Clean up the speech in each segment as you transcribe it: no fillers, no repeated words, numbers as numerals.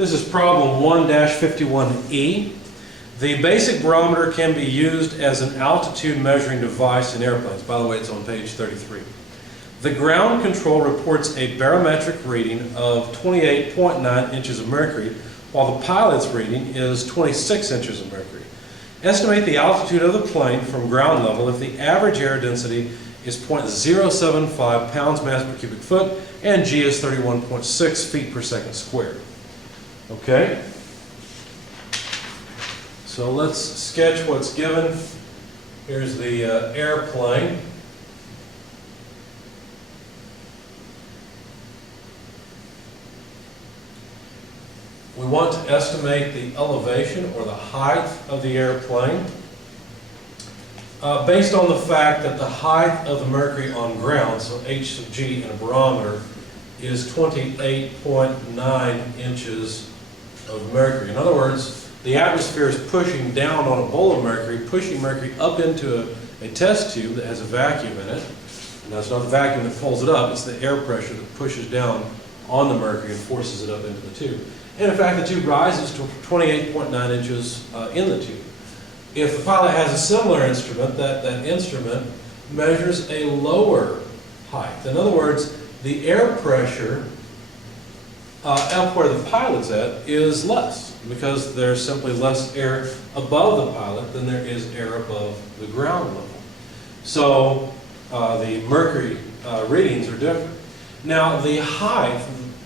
This is problem 1-51E. The basic barometer can be used as an altitude measuring device in airplanes. By the way, it's on page 33. The ground control reports a barometric reading of 28.9 inches of mercury, while the pilot's reading is 26 inches of mercury. Estimate the altitude of the plane from ground level if the average air density is 0.075 pounds mass per cubic foot and G is 31.6 feet per second squared. Okay? So let's sketch what's given. Here's the airplane. We want to estimate the elevation or the height of the airplane based on the fact that the height of the mercury on ground, so H sub G in a barometer, is 28.9 inches of mercury. In other words, the atmosphere is pushing down on a bowl of mercury, pushing mercury up into a test tube that has a vacuum in it. And that's not the vacuum that pulls it up, it's the air pressure that pushes down on the mercury and forces it up into the tube. And in fact, the tube rises to 28.9 inches in the tube. If the pilot has a similar instrument, that instrument measures a lower height. In other words, the air pressure up where the pilot's at is less because there's simply less air above the pilot than there is air above the ground level. So the mercury readings are different. Now the height,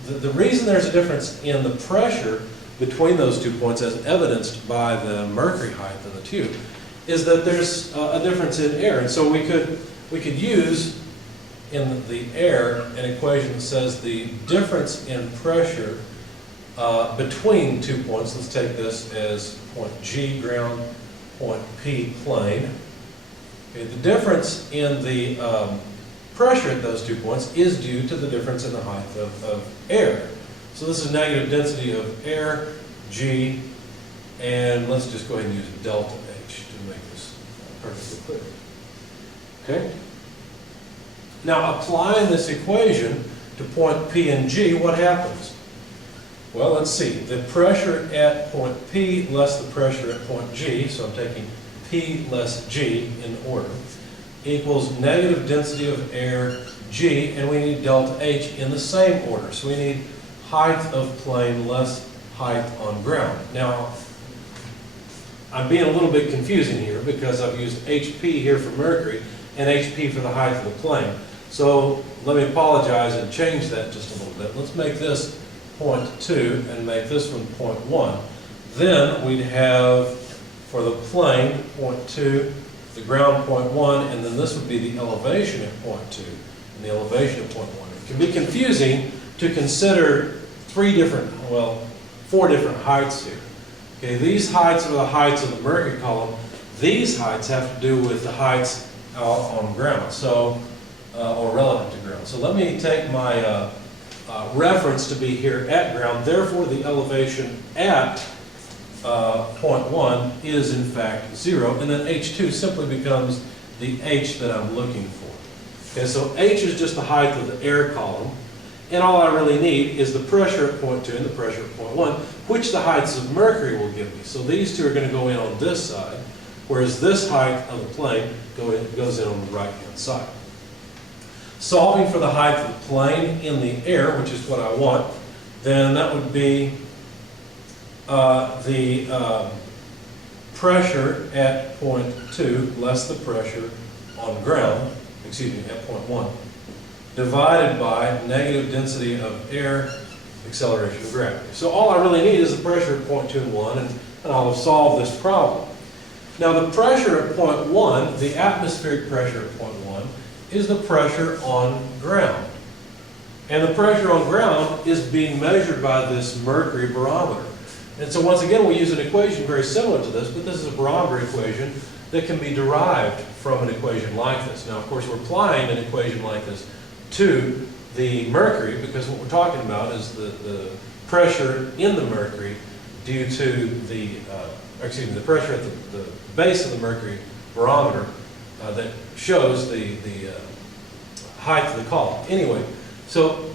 the reason there's a difference in the pressure between those 2 points as evidenced by the mercury height in the tube is that there's a difference in air. And so we could use in the air an equation that says the difference in pressure between 2 points, let's take this as point G ground, point P plane. Okay, the difference in the pressure at those 2 points is due to the difference in the height of air. So this is negative density of air, G, and let's just go ahead and use delta H to make this perfectly clear. Okay? Now applying this equation to point P and G, what happens? Well, let's see. The pressure at point P less the pressure at point G, so I'm taking P less G in order, equals negative density of air, G, and we need delta H in the same order. So we need height of plane less height on ground. Now, I'm being a little bit confusing here because I've used HP here for mercury and HP for the height of the plane. So let me apologize and change that just a little bit. Let's make this point 2 and make this one point 1. Then we'd have for the plane point 2, the ground point 1, and then this would be the elevation at point 2 and the elevation at point 1. It can be confusing to consider four different heights here. Okay, these heights are the heights of the mercury column. These heights have to do with the heights out on ground, so or relative to ground. So let me take my reference to be here at ground. Therefore, the elevation at point 1 is in fact 0, and then H2 simply becomes the H that I'm looking for. Okay, so H is just the height of the air column, and all I really need is the pressure at point 2 and the pressure at point 1, which the heights of mercury will give me. So these two are going to go in on this side, whereas this height of the plane goes in on the right-hand side. Solving for the height of the plane in the air, which is what I want, then that would be the pressure at point 2 less the pressure on ground, at point 1, divided by negative density of air, acceleration of gravity. So all I really need is the pressure at point 2 and 1, and I'll have solved this problem. Now the pressure at point 1, the atmospheric pressure at point 1, is the pressure on ground. And the pressure on ground is being measured by this mercury barometer. And so once again, we use an equation very similar to this, but this is a barometer equation that can be derived from an equation like this. Now, of course, we're applying an equation like this to the mercury because what we're talking about is the pressure in the mercury due to the pressure at the base of the mercury barometer that shows the height of the column. Anyway, so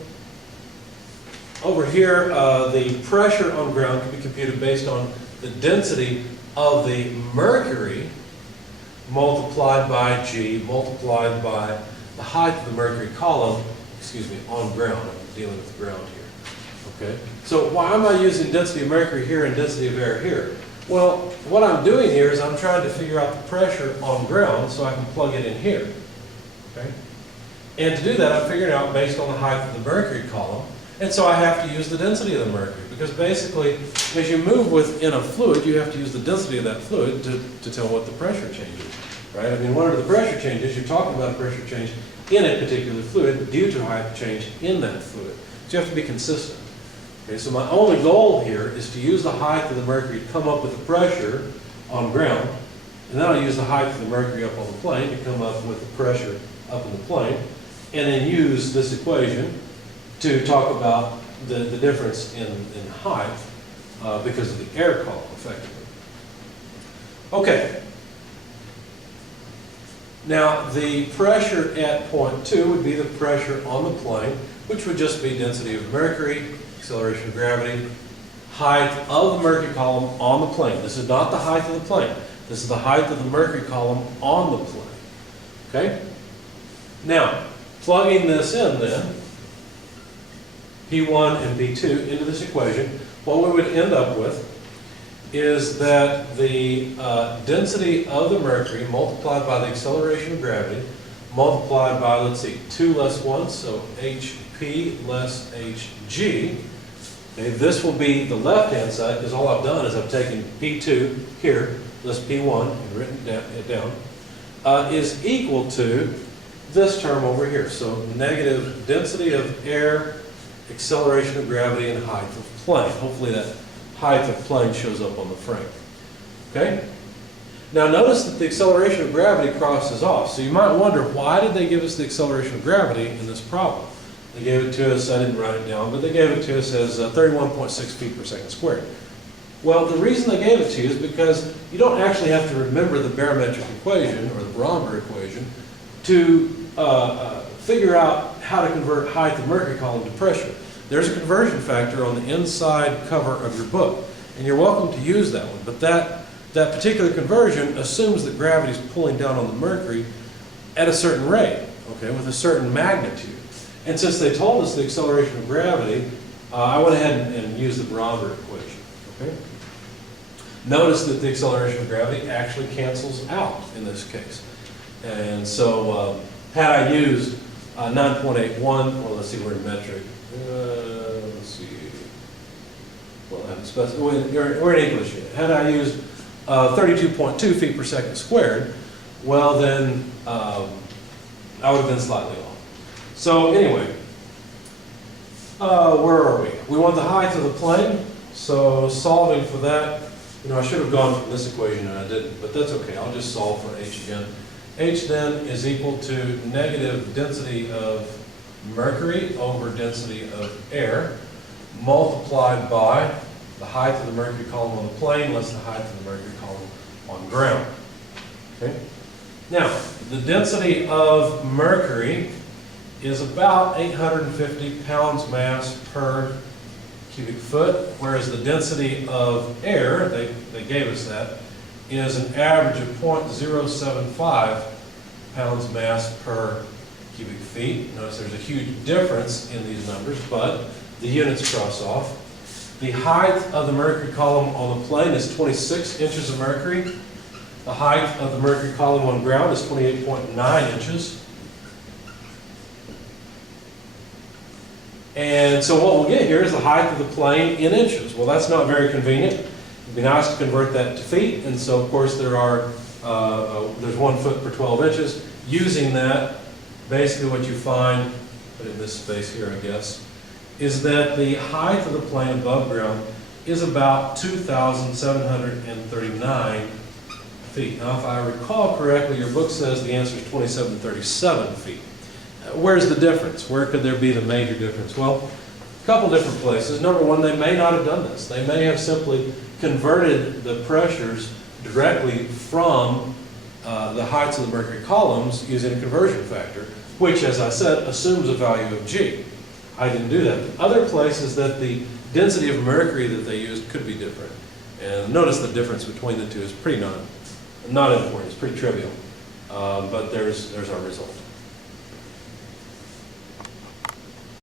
over here, the pressure on ground can be computed based on the density of the mercury multiplied by G, multiplied by the height of the mercury column, on ground. I'm dealing with the ground here. Okay? So why am I using density of mercury here and density of air here? Well, what I'm doing here is I'm trying to figure out the pressure on ground so I can plug it in here. Okay? And to do that, I'm figuring out based on the height of the mercury column. And so I have to use the density of the mercury, because basically, as you move within a fluid, you have to use the density of that fluid to tell what the pressure change is, right? I mean, whatever the pressure change is, you're talking about a pressure change in a particular fluid due to height change in that fluid. So you have to be consistent. Okay, so my only goal here is to use the height of the mercury to come up with the pressure on ground, and then I'll use the height of the mercury up on the plane to come up with the pressure up in the plane, and then use this equation to talk about the difference in height because of the air column, effectively. Okay. Now, the pressure at point 2 would be the pressure on the plane, which would just be density of mercury, acceleration of gravity, height of the mercury column on the plane. This is not the height of the plane. This is the height of the mercury column on the plane. Okay? Now, plugging this in then, P1 and P2 into this equation, what we would end up with is that the density of the mercury multiplied by the acceleration of gravity multiplied by, let's see, 2 less 1, so HP less HG. Okay, this will be the left-hand side, because all I've done is I've taken P2 here, plus P1, and written it down, is equal to this term over here. So negative density of air, acceleration of gravity, and height of plane. Hopefully that height of plane shows up on the frame. Okay? Now notice that the acceleration of gravity crosses off. So you might wonder, why did they give us the acceleration of gravity in this problem? They gave it to us, I didn't write it down, but they gave it to us as 31.6 feet per second squared. Well, the reason they gave it to you is because you don't actually have to remember the barometric equation, or the barometer equation, to figure out how to convert height of mercury column to pressure. There's a conversion factor on the inside cover of your book, and you're welcome to use that one, but that particular conversion assumes that gravity is pulling down on the mercury at a certain rate, okay, with a certain magnitude. And since they told us the acceleration of gravity, I went ahead and used the barometer equation, okay? Notice that the acceleration of gravity actually cancels out in this case. And so, had I used 9.81, well, let's see, we're in metric. Let's see. Well, I haven't specified. We're in English here. Had I used 32.2 feet per second squared, well, then I would have been slightly off. So anyway, where are we? We want the height of the plane. So solving for that, I should have gone from this equation and I didn't, but that's okay. I'll just solve for h again. H then is equal to negative density of mercury over density of air multiplied by the height of the mercury column on the plane less the height of the mercury column on ground. Okay? Now, the density of mercury is about 850 pounds mass per cubic foot, whereas the density of air, they gave us that, is an average of 0.075 pounds mass per cubic feet. Notice there's a huge difference in these numbers, but the units cross off. The height of the mercury column on the plane is 26 inches of mercury. The height of the mercury column on ground is 28.9 inches. And so what we'll get here is the height of the plane in inches. Well, that's not very convenient. It'd be nice to convert that to feet, and so of course there's 1 foot per 12 inches. Using that, basically what you find, put in this space here I guess, is that the height of the plane above ground is about 2,739 feet. Now if I recall correctly, your book says the answer is 2,737 feet. Where's the difference? Where could there be the major difference? Well, a couple different places. Number one, they may not have done this. They may have simply converted the pressures directly from the heights of the mercury columns using a conversion factor, which, as I said, assumes a value of G. I didn't do that. But other places that the density of mercury that they used could be different. And notice the difference between the two is pretty not important, it's pretty trivial. But there's our result.